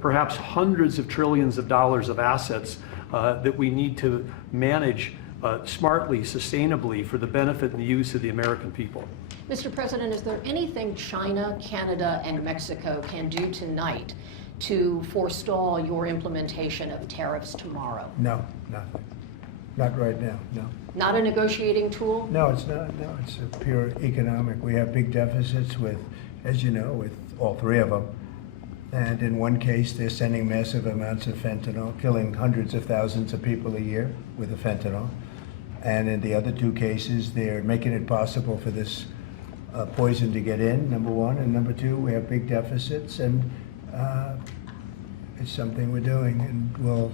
perhaps hundreds of trillions of dollars of assets that we need to manage smartly, sustainably, for the benefit and the use of the American people. Mr. President, is there anything China, Canada, and Mexico can do tonight to forestall your implementation of tariffs tomorrow? No, nothing. Not right now, no. Not a negotiating tool? No, it's not. No, it's a pure economic. We have big deficits with, as you know, with all three of them. And in one case, they're sending massive amounts of fentanyl, killing hundreds of thousands of people a year with the fentanyl. And in the other two cases, they're making it possible for this poison to get in, number one. And number two, we have big deficits, and it's something we're doing. And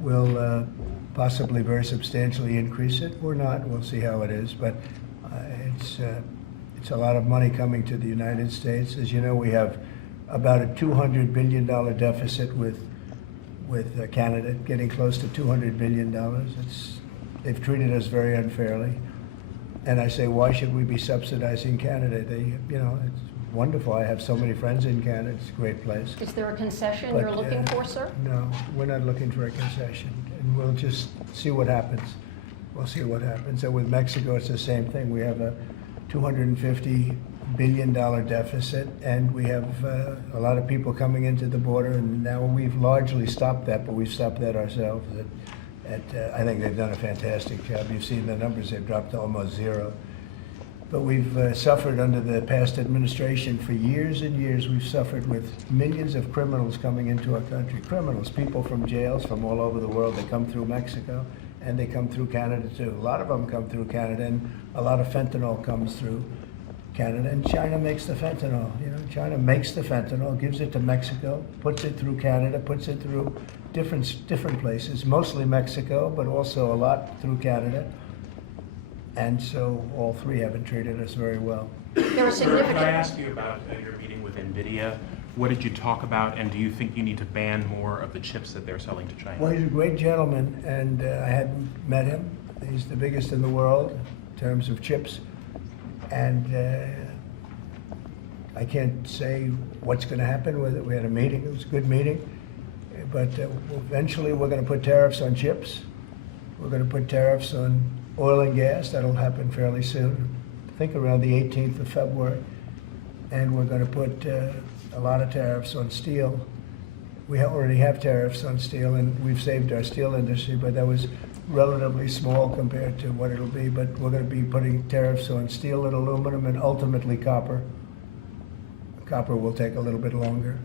we'll possibly very substantially increase it or not. We'll see how it is. But it's a lot of money coming to the United States. As you know, we have about a $200 billion deficit with Canada, getting close to $200 billion. They've treated us very unfairly. And I say, why should we be subsidizing Canada? It's wonderful. I have so many friends in Canada. It's a great place. Is there a concession you're looking for, sir? No, we're not looking for a concession. And we'll just see what happens. We'll see what happens. And with Mexico, it's the same thing. We have a $250 billion deficit, and we have a lot of people coming into the border, and now we've largely stopped that, but we've stopped that ourselves. I think they've done a fantastic job. You've seen the numbers, they've dropped to almost zero. But we've suffered under the past administration for years and years. We've suffered with millions of criminals coming into our country. Criminals, people from jails from all over the world. They come through Mexico, and they come through Canada too. A lot of them come through Canada, and a lot of fentanyl comes through Canada, and China makes the fentanyl. China makes the fentanyl, gives it to Mexico, puts it through Canada, puts it through different places, mostly Mexico, but also a lot through Canada. And so all three haven't treated us very well. There are significant. Can I ask you about your meeting with NVIDIA? What did you talk about, and do you think you need to ban more of the chips that they're selling to China? Well, he's a great gentleman, and I hadn't met him. He's the biggest in the world in terms of chips. And I can't say what's going to happen with it. We had a meeting. It was a good meeting. But eventually we're going to put tariffs on chips. We're going to put tariffs on oil and gas. That'll happen fairly soon. I think around the 18th of February. And we're going to put a lot of tariffs on steel. We already have tariffs on steel, and we've saved our steel industry, but that was relatively small compared to what it'll be. But we're going to be putting tariffs on steel and aluminum and ultimately copper. Copper will take a little bit longer,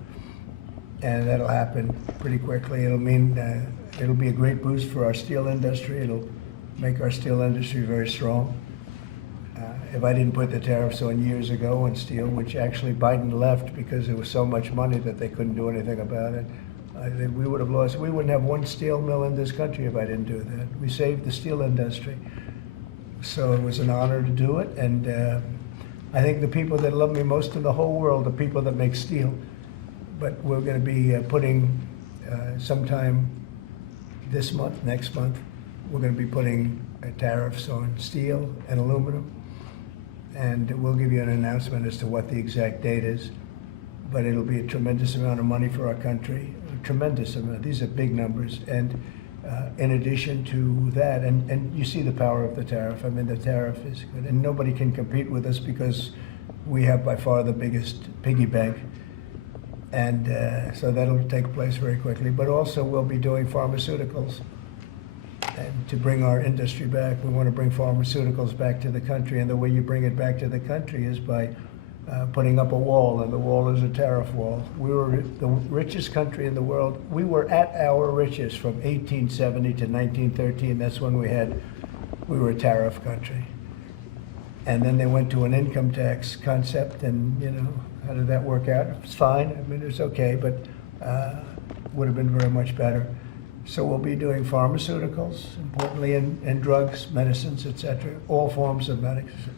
and that'll happen pretty quickly. It'll mean it'll be a great boost for our steel industry. It'll make our steel industry very strong. If I didn't put the tariffs on years ago on steel, which actually Biden left because there was so much money that they couldn't do anything about it, I think we would have lost. We wouldn't have one steel mill in this country if I didn't do that. We saved the steel industry. So it was an honor to do it. And I think the people that love me most in the whole world are people that make steel. But we're going to be putting sometime this month, next month, we're going to be putting tariffs on steel and aluminum. And we'll give you an announcement as to what the exact date is. But it'll be a tremendous amount of money for our country, a tremendous amount. These are big numbers. And in addition to that, and you see the power of the tariff. I mean, the tariff is good. And nobody can compete with us because we have by far the biggest piggy bank. And so that'll take place very quickly. But also we'll be doing pharmaceuticals. And to bring our industry back, we want to bring pharmaceuticals back to the country. And the way you bring it back to the country is by putting up a wall, and the wall is a tariff wall. We were the richest country in the world. We were at our richest from 1870 to 1913. That's when we were a tariff country. And then they went to an income tax concept, and how did that work out? It's fine. I mean, it's okay, but would have been very much better. So we'll be doing pharmaceuticals, importantly, and drugs, medicines, etc., all forms of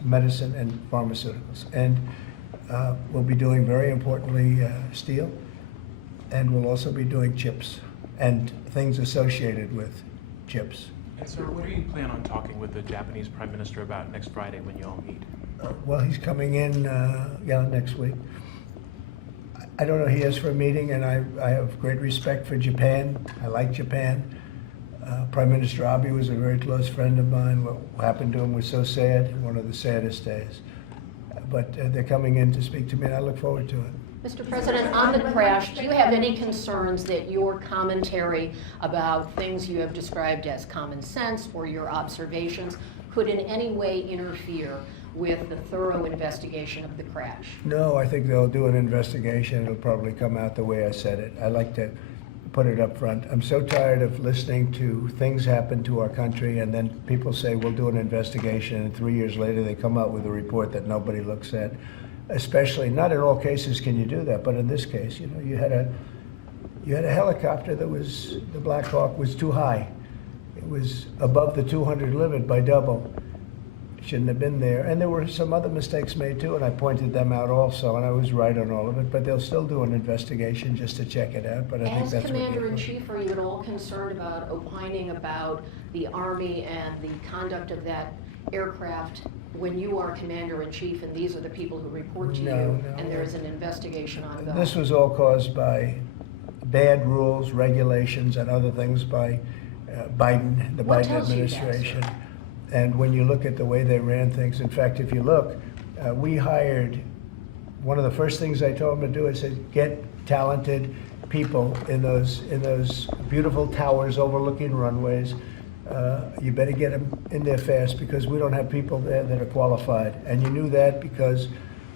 medicine and pharmaceuticals. And we'll be doing, very importantly, steel, and we'll also be doing chips and things associated with chips. And sir, what do you plan on talking with the Japanese Prime Minister about next Friday when you all meet? Well, he's coming in, next week. I don't know, he is for a meeting, and I have great respect for Japan. I like Japan. Prime Minister Abe was a very close friend of mine. What happened to him was so sad, one of the saddest days. But they're coming in to speak to me, and I look forward to it. Mr. President, on the crash, do you have any concerns that your commentary about things you have described as common sense or your observations could in any way interfere with the thorough investigation of the crash? No, I think they'll do an investigation. It'll probably come out the way I said it. I like to put it up front. I'm so tired of listening to things happen to our country, and then people say, we'll do an investigation, and 3 years later they come out with a report that nobody looks at. Especially, not in all cases can you do that, but in this case, you know, you had a helicopter that was, the Black Hawk was too high. It was above the 200 limit by double. Shouldn't have been there. And there were some other mistakes made too, and I pointed them out also, and I was right on all of it, but they'll still do an investigation just to check it out, but I think As that's what they're Commander-in-Chief, are you at all concerned about opining about the Army and the conduct of that aircraft when you are Commander-in-Chief and these are the people who report to No, you no. and there is an investigation ongoing? This was all caused by bad rules, regulations, and other things by Biden, the What Biden tells you that, administration. And when you look at the way they ran things, in fact, if you look, we hired, one of the first things I told them to do, I said, get talented people in those beautiful towers overlooking runways. You better get them in there fast, because we don't have people there that are qualified. And you knew that because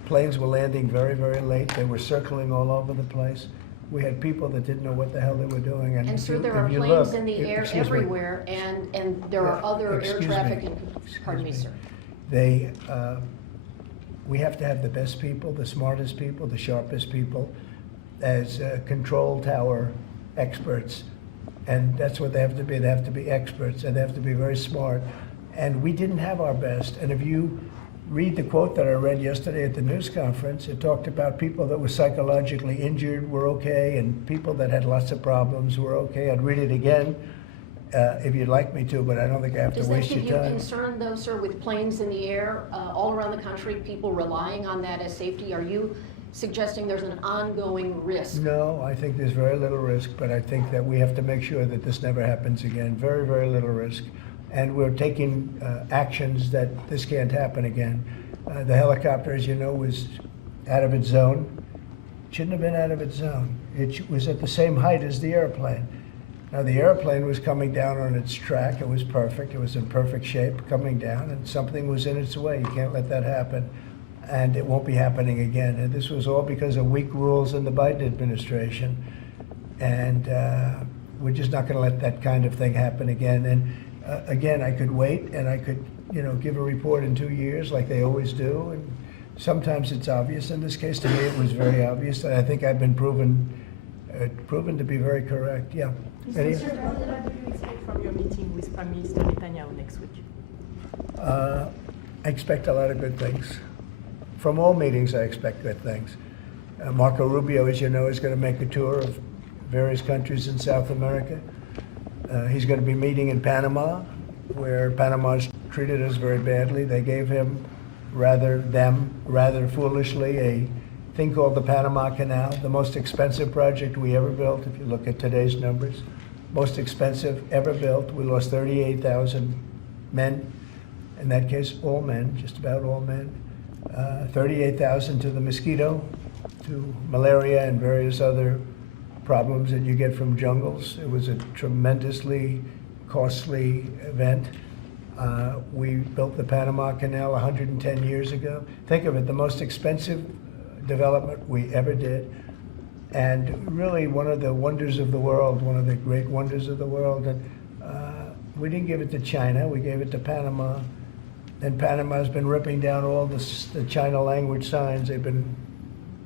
planes were landing very, very late. They were circling all over the place. We had people that didn't know what the hell they were doing. And if sir, you- there are if you planes look- in the air excuse me. everywhere, and there are Yeah, other air excuse traffic, me. pardon me, Excuse sir. They, we have to have the best people, the smartest people, the sharpest people as control tower experts. And that's what they have to be. They have to be experts, and they have to be very smart. And we didn't have our best. And if you read the quote that I read yesterday at the news conference, it talked about people that were psychologically injured were okay, and people that had lots of problems were okay. I'd read it again if you'd like me to, but I don't think I have to Does that waste give your you time. concern, though, sir, with planes in the air all around the country, people relying on that as safety? Are you suggesting there's an ongoing risk? No, I think there's very little risk, but I think that we have to make sure that this never happens again. Very, very little risk. And we're taking actions that this can't happen again. The helicopter, as you know, was out of its zone. Shouldn't have been out of its zone. It was at the same height as the airplane. Now, the airplane was coming down on its track. It was perfect. It was in perfect shape coming down, and something was in its way. You can't let that happen. And it won't be happening again. And this was all because of weak rules in the Biden administration. And we're just not going to let that kind of thing happen again. And again, I could wait, and I could, you know, give a report in 2 years like they always do. And sometimes it's obvious. In this case, to me, it was very obvious. And I think I've been proven to be very correct. Yeah. Any- Mr. President, what do you expect from your meeting with Prime Minister Netanyahu next week? I expect a lot of good things. From all meetings, I expect good things. Marco Rubio, as you know, is going to make a tour of various countries in South America. He's going to be meeting in Panama, where Panama's treated us very badly. They gave him, rather foolishly, a thing called the Panama Canal, the most expensive project we ever built, if you look at today's numbers. Most expensive ever built. We lost 38,000 men. In that case, all men, just about all men. 38,000 to the mosquito, to malaria and various other problems that you get from jungles. It was a tremendously costly event. We built the Panama Canal 110 years ago. Think of it, the most expensive development we ever did. And really one of the wonders of the world, one of the great wonders of the world. And we didn't give it to China, we gave it to Panama. And Panama's been ripping down all the China language signs. They've been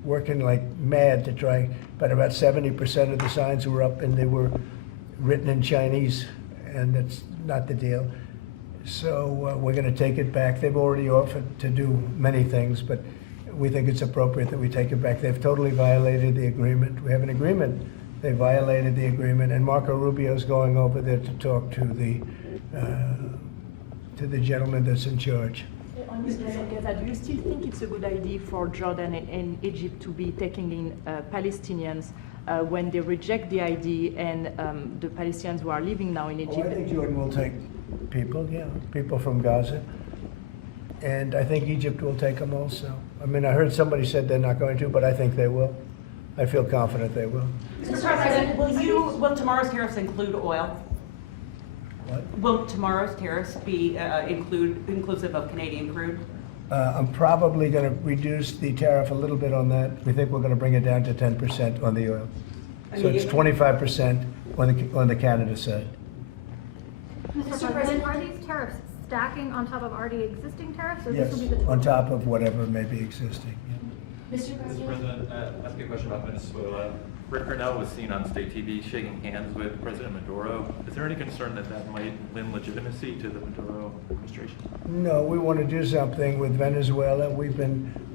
working like mad to try, but about 70% of the signs were up and they were written in Chinese, and that's not the deal. So we're going to take it back. They've already offered to do many things, but we think it's appropriate that we take it back. They've totally violated the agreement. We have an agreement. They violated the agreement, and Marco Rubio's going over there to talk to the gentleman that's in charge. On Mr. Gaza, do you still think it's a good idea for Jordan and Egypt to be taking in Palestinians when they reject the idea and the Palestinians who are living now in Oh, Egypt? I think Jordan will take people, yeah, people from Gaza. And I think Egypt will take them also. I mean, I heard somebody said they're not going to, but I think they will. I feel confident they will. Mr. President, will tomorrow's tariffs include oil? What? Will tomorrow's tariffs be inclusive of Canadian crude? I'm probably going to reduce the tariff a little bit on that. We think we're going to bring it down to 10% on the oil. So it's 25% on the Canada side. Mr. President, are these tariffs stacking on top of already existing tariffs, or Yes, this will be the total? on top of whatever may be existing. Mr. President, ask you a question about Venezuela. Rick Cornell was seen on state TV shaking hands with President Maduro. Is there any concern that that might lend legitimacy to the Maduro administration? No, we want to do something with Venezuela.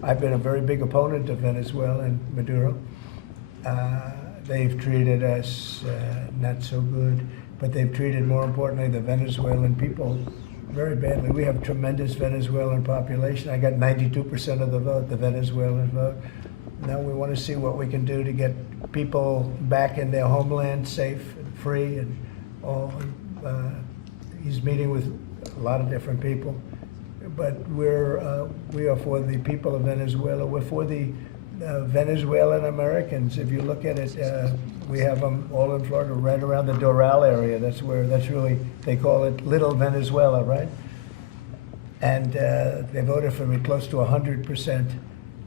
I've been a very big opponent of Venezuela and Maduro. They've treated us not so good, but they've treated, more importantly, the Venezuelan people very badly. We have tremendous Venezuelan population. I got 92% of the vote, the Venezuelan vote. Now we want to see what we can do to get people back in their homeland safe and free and all. He's meeting with a lot of different people, but we are for the people of Venezuela. We're for the Venezuelan Americans. If you look at it, we have them all in Florida, right around the Doral area. That's really, they call it Little Venezuela, right? And they voted for me close to 100%.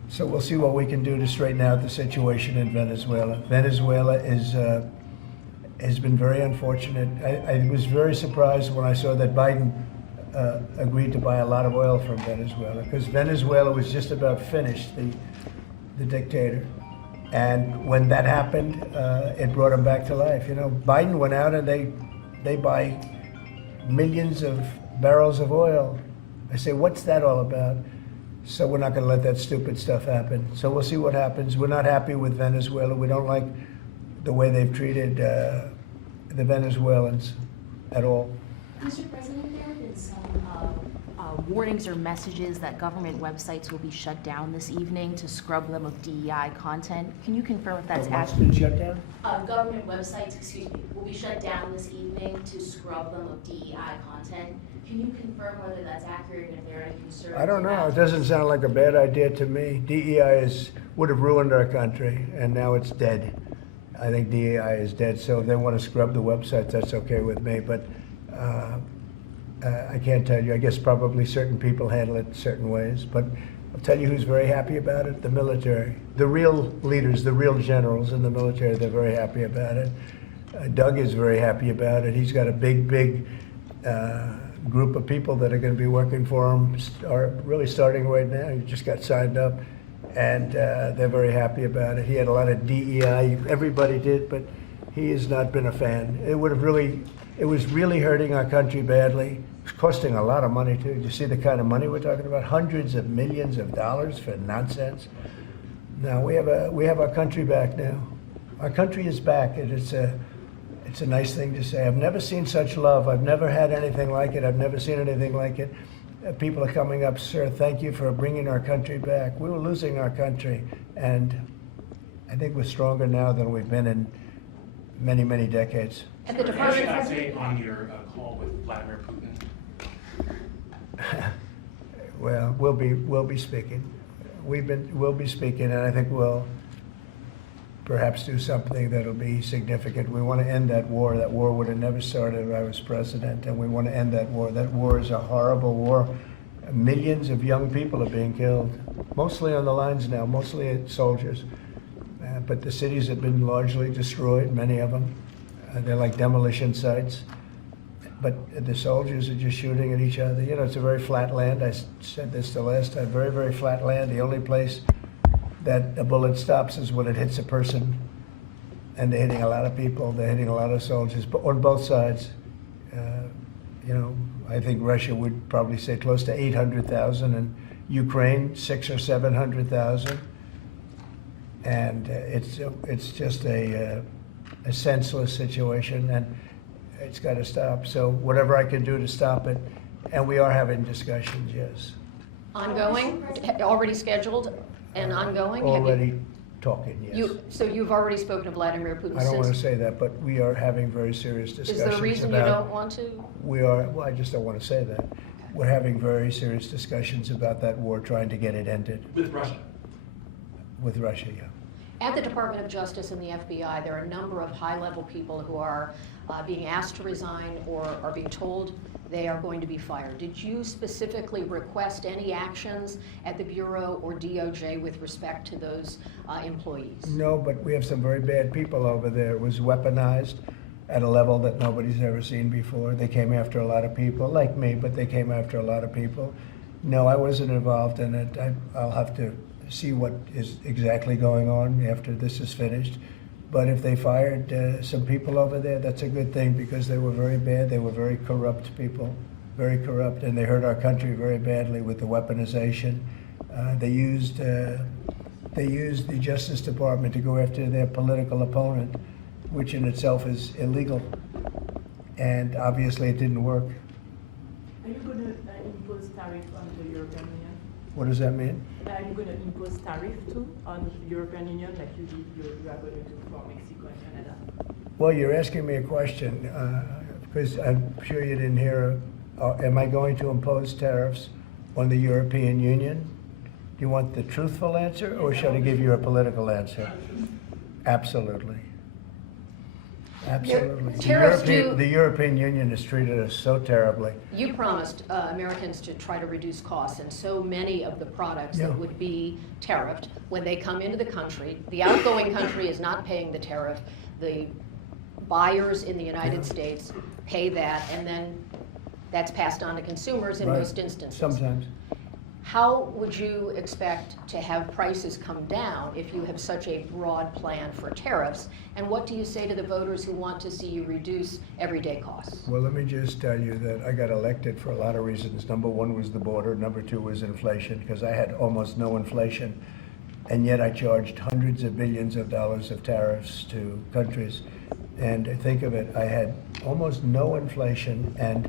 So we'll see what we can do to straighten out the situation in Venezuela. Venezuela has been very unfortunate. I was very surprised when I saw that Biden agreed to buy a lot of oil from Venezuela, because Venezuela was just about finished, the dictator. And when that happened, it brought him back to life. You know, Biden went out and they buy millions of barrels of oil. I say, what's that all about? So we're not going to let that stupid stuff happen. So we'll see what happens. We're not happy with Venezuela. We don't like the way they've treated the Venezuelans at all. Mr. President, there have been some warnings or messages that government websites will be shut down this evening to scrub them of DEI content. Can you confirm if that's What's accurate? been shut down? Government websites, excuse me, will be shut down this evening to scrub them of DEI content. Can you confirm whether that's accurate and if there are any concerns? I don't know. about- It doesn't sound like a bad idea to me. DEI would have ruined our country, and now it's dead. I think DEI is dead. So if they want to scrub the websites, that's okay with me. But I can't tell you. I guess probably certain people handle it certain ways. But I'll tell you who's very happy about it: the military. The real leaders, the real generals in the military, they're very happy about it. Doug is very happy about it. He's got a big group of people that are going to be working for him, really starting right now. He just got signed up, and they're very happy about it. He had a lot of DEI, everybody did, but he has not been a fan. It was really hurting our country badly. It's costing a lot of money too. You see the kind of money we're talking about? Hundreds of millions of dollars for nonsense. Now we have our country back now. Our country is back, and it's a nice thing to say. I've never seen such love. I've never had anything like it. I've never seen anything like it. People are coming up, sir, thank you for bringing our country back. We were losing our country, and I think we're stronger now than we've been in many, many decades. And the Sir, Department any of update on your call with Vladimir Putin? Well, we'll be speaking. We'll be speaking, and I think we'll perhaps do something that'll be significant. We want to end that war. That war would have never started if I was president, and we want to end that war. That war is a horrible war. Millions of young people are being killed, mostly on the lines now, mostly soldiers. But the cities have been largely destroyed, many of them. They're like demolition sites. But the soldiers are just shooting at each other. You know, it's a very flat land. I said this the last time, very, very flat land. The only place that a bullet stops is when it hits a person. And they're hitting a lot of people. They're hitting a lot of soldiers, but on both sides. You know, I think Russia would probably say close to 800,000, and Ukraine 600,000 or 700,000. And it's just a senseless situation, and it's got to stop. So whatever I can do to stop it, and we are having discussions, yes. Ongoing, already scheduled and ongoing? Have you- Already talking, yes. So you've already spoken to Vladimir Putin I don't want to since? say that, but we are having very serious Is discussions there a reason you about- don't want to? We are, well, I just don't want to say that. We're having very serious discussions about that war, trying to get it ended With Russia? with Russia, yeah. At the Department of Justice and the FBI, there are a number of high-level people who are being asked to resign or are being told they are going to be fired. Did you specifically request any actions at the Bureau or DOJ with respect to those employees? No, but we have some very bad people over there. It was weaponized at a level that nobody's ever seen before. They came after a lot of people, like me, but they came after a lot of people. No, I wasn't involved in it. I'll have to see what is exactly going on after this is finished. But if they fired some people over there, that's a good thing, because they were very bad. They were very corrupt people, very corrupt, and they hurt our country very badly with the weaponization. They used the Justice Department to go after their political opponent, which in itself is illegal. And obviously it didn't work. Are you going to impose tariff on the European Union? What does that mean? Are you going to impose tariff too on the European Union like you are going to do for Mexico and Canada? Well, you're asking me a question, because I'm sure you didn't hear, am I going to impose tariffs on the European Union? Do you want the truthful answer, or should I give you a political answer? Absolutely. Absolutely. Tariffs The European Union has treated us so terribly. You promised Americans to try to reduce costs, and so many of the products Yeah. that would be tariffed, when they come into the country, the outgoing country is not paying the tariff. The buyers in the United States pay that, and then that's passed on to consumers in Right. most instances. Sometimes. How would you expect to have prices come down if you have such a broad plan for tariffs? And what do you say to the voters who want to see you reduce everyday costs? Well, let me just tell you that I got elected for a lot of reasons. Number one was the border. Number two was inflation, because I had almost no inflation. And yet I charged hundreds of billions of dollars of tariffs to countries. And think of it, I had almost no inflation and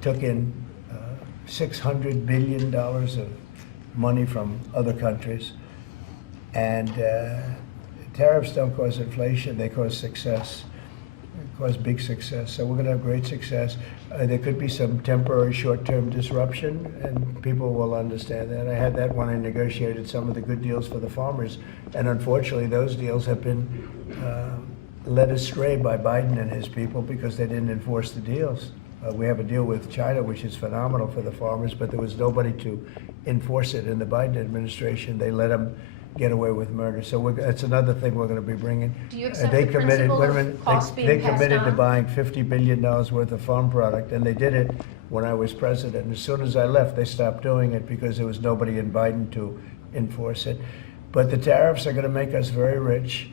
took in $600 billion of money from other countries. And tariffs don't cause inflation, they cause success. They cause big success. So we're going to have great success. There could be some temporary short-term disruption, and people will understand that. I had that when I negotiated some of the good deals for the farmers. And unfortunately, those deals have been led astray by Biden and his people because they didn't enforce the deals. We have a deal with China, which is phenomenal for the farmers, but there was nobody to enforce it in the Biden administration. They let them get away with murder. So that's another thing we're going to be bringing. Do you accept They the committed, principle wait a of minute, costs being they passed committed to on? buying $50 billion worth of farm product, and they did it when I was president. And as soon as I left, they stopped doing it because there was nobody in Biden to enforce it. But the tariffs are going to make us very rich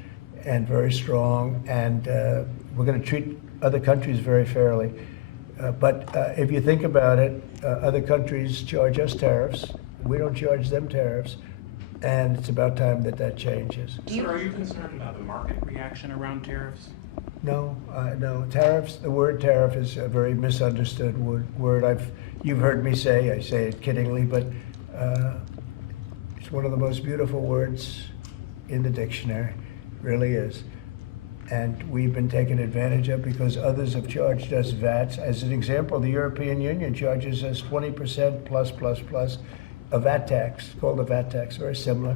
and very strong, and we're going to treat other countries very fairly. But if you think about it, other countries charge us tariffs. We don't charge them tariffs. And it's about time that that changes. Sir, are you concerned about the market reaction around tariffs? No, no. Tariffs, the word tariff is a very misunderstood word. You've heard me say, I say it kiddingly, but it's one of the most beautiful words in the dictionary, really is. And we've been taken advantage of because others have charged us VATs. As an example, the European Union charges us 20% plus a VAT tax, called a VAT tax, very similar.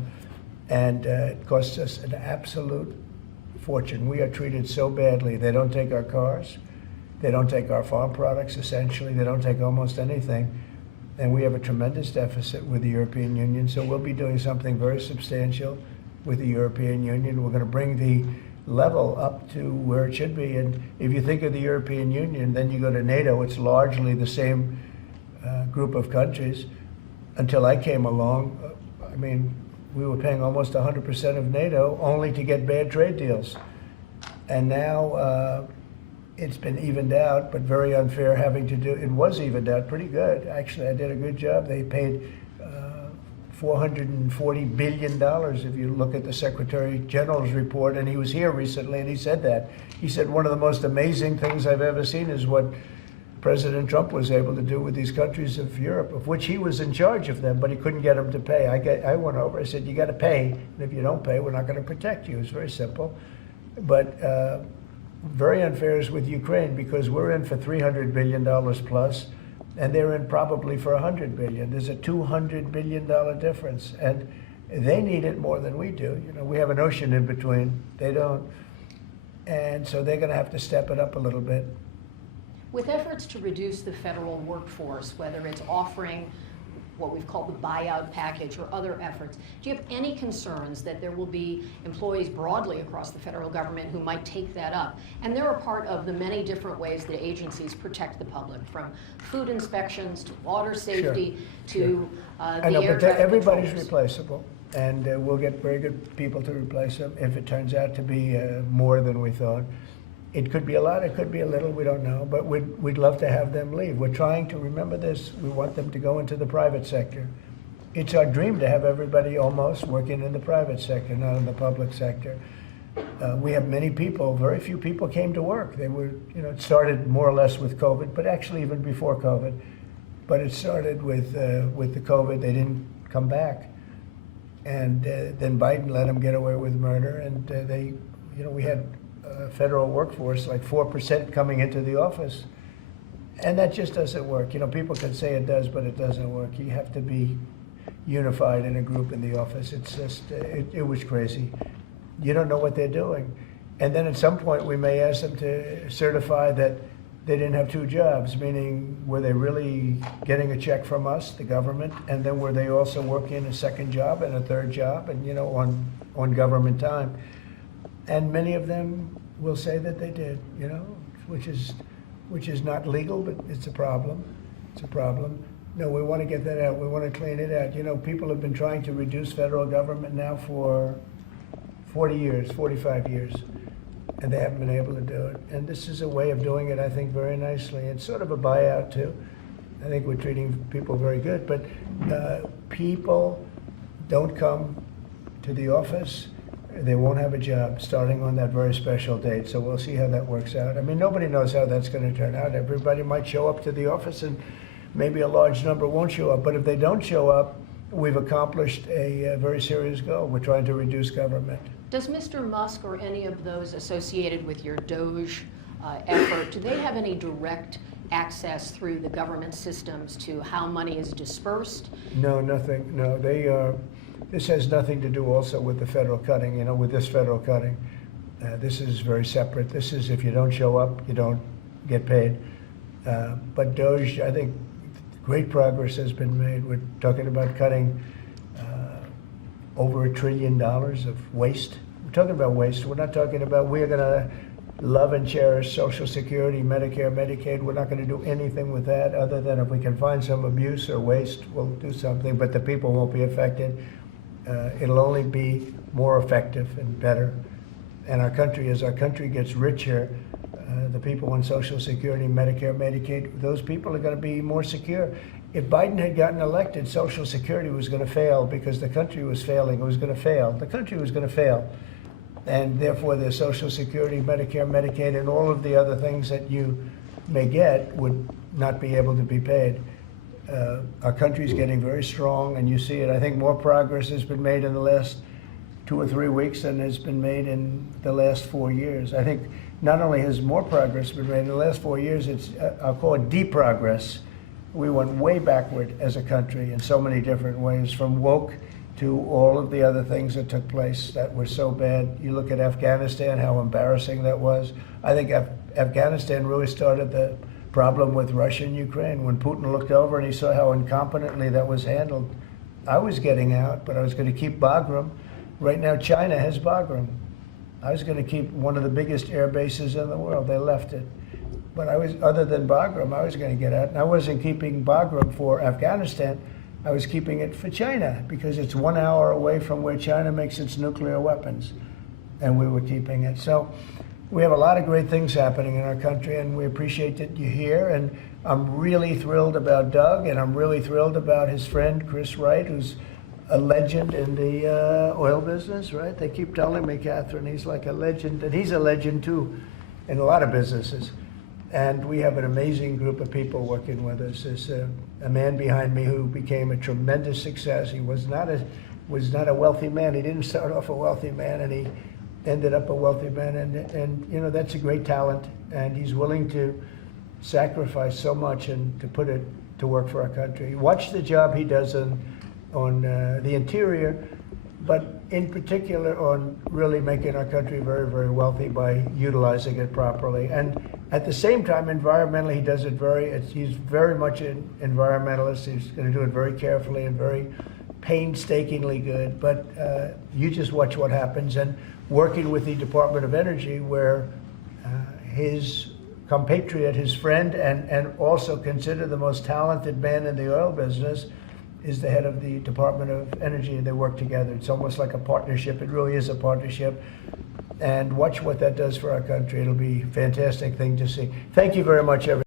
And it costs us an absolute fortune. We are treated so badly. They don't take our cars. They don't take our farm products, essentially. They don't take almost anything. And we have a tremendous deficit with the European Union. So we'll be doing something very substantial with the European Union. We're going to bring the level up to where it should be. And if you think of the European Union, then you go to NATO, it's largely the same group of countries. Until I came along, I mean, we were paying almost 100% of NATO only to get bad trade deals. And now it's been evened out, but very unfair having to do, it was evened out pretty good. Actually, I did a good job. They paid $440 billion if you look at the Secretary General's report, and he was here recently and he said that. He said one of the most amazing things I've ever seen is what President Trump was able to do with these countries of Europe, of which he was in charge of them, but he couldn't get them to pay. I went over, I said, you got to pay, and if you don't pay, we're not going to protect you. It's very simple. But very unfair is with Ukraine, because we're in for $300 billion plus, and they're in probably for $100 billion. There's a $200 billion difference, and they need it more than we do. You know, we have an ocean in between. They don't. And so they're going to have to step it up a little bit. With efforts to reduce the federal workforce, whether it's offering what we've called the buyout package or other efforts, do you have any concerns that there will be employees broadly across the federal government who might take that up? And they're a part of the many different ways that agencies protect the public, from food inspections to water safety to I know, the air but traffic everybody's controllers. replaceable, and we'll get very good people to replace them if it turns out to be more than we thought. It could be a lot, it could be a little, we don't know, but we'd love to have them leave. We're trying to remember this. We want them to go into the private sector. It's our dream to have everybody almost working in the private sector, not in the public sector. We have many people, very few people came to work. They were, you know, it started more or less with COVID, but actually even before COVID. But it started with the COVID, they didn't come back. And then Biden let them get away with murder, and they, you know, we had federal workforce like 4% coming into the office, and that just doesn't work. You know, people can say it does, but it doesn't work. You have to be unified in a group in the office. It's just it was crazy. You don't know what they're doing, and then at some point we may ask them to certify that they didn't have two jobs, meaning were they really getting a check from us, the government, and then were they also working a second job and a third job, and you know, on government time. And many of them will say that they did, you know, which is not legal, but it's a problem. It's a problem. No, we want to get that out. We want to clean it out. You know, people have been trying to reduce federal government now for 40 years, 45 years, and they haven't been able to do it. And this is a way of doing it, I think, very nicely. It's sort of a buyout, too. I think we're treating people very good, but people don't come to the office. They won't have a job starting on that very special date, so we'll see how that works out. I mean, nobody knows how that's going to turn out. Everybody might show up to the office, and maybe a large number won't show up. But if they don't show up, we've accomplished a very serious goal. We're trying to reduce government. Does Mr. Musk or any of those associated with your DOGE effort, do they have any direct access through the government systems to how money is dispersed? No, nothing. No, they are. This has nothing to do also with the federal cutting, you know, with this federal cutting. This is very separate. This is if you don't show up, you don't get paid. But DOGE, I think great progress has been made. We're talking about cutting over $1 trillion of waste. We're talking about waste. We're not talking about we're going to love and cherish Social Security, Medicare, Medicaid. We're not going to do anything with that other than if we can find some abuse or waste, we'll do something, but the people won't be affected. It'll only be more effective and better. And our country, as our country gets richer, the people on Social Security, Medicare, Medicaid, those people are going to be more secure. If Biden had gotten elected, Social Security was going to fail because the country was failing. It was going to fail. The country was going to fail. And therefore, the Social Security, Medicare, Medicaid, and all of the other things that you may get would not be able to be paid. Our country's getting very strong, and you see it. I think more progress has been made in the last 2 or 3 weeks than has been made in the last 4 years. I think not only has more progress been made in the last 4 years, it's, I'll call it deprogress. We went way backward as a country in so many different ways, from woke to all of the other things that took place that were so bad. You look at Afghanistan, how embarrassing that was. I think Afghanistan really started the problem with Russia and Ukraine. When Putin looked over and he saw how incompetently that was handled, I was getting out, but I was going to keep Bagram. Right now, China has Bagram. I was going to keep one of the biggest air bases in the world. They left it. But I was, other than Bagram, I was going to get out. And I wasn't keeping Bagram for Afghanistan. I was keeping it for China because it's 1 hour away from where China makes its nuclear weapons. And we were keeping it. So we have a lot of great things happening in our country, and we appreciate that you're here. And I'm really thrilled about Doug, and I'm really thrilled about his friend, Chris Wright, who's a legend in the oil business, right? They keep telling me, Catherine, he's like a legend, and he's a legend too in a lot of businesses. And we have an amazing group of people working with us. There's a man behind me who became a tremendous success. He was not a wealthy man. He didn't start off a wealthy man, and he ended up a wealthy man. And you know, that's a great talent. And he's willing to sacrifice so much and to put it to work for our country. Watch the job he does on the interior, but in particular on really making our country very, very wealthy by utilizing it properly. And at the same time, environmentally, he does it he's very much an environmentalist. He's going to do it very carefully and very painstakingly good. But you just watch what happens. And working with the Department of Energy, where his compatriot, his friend, and also considered the most talented man in the oil business, is the head of the Department of Energy, and they work together. It's almost like a partnership. It really is a partnership. And watch what that does for our country. It'll be a fantastic thing to see. Thank you very much, everyone.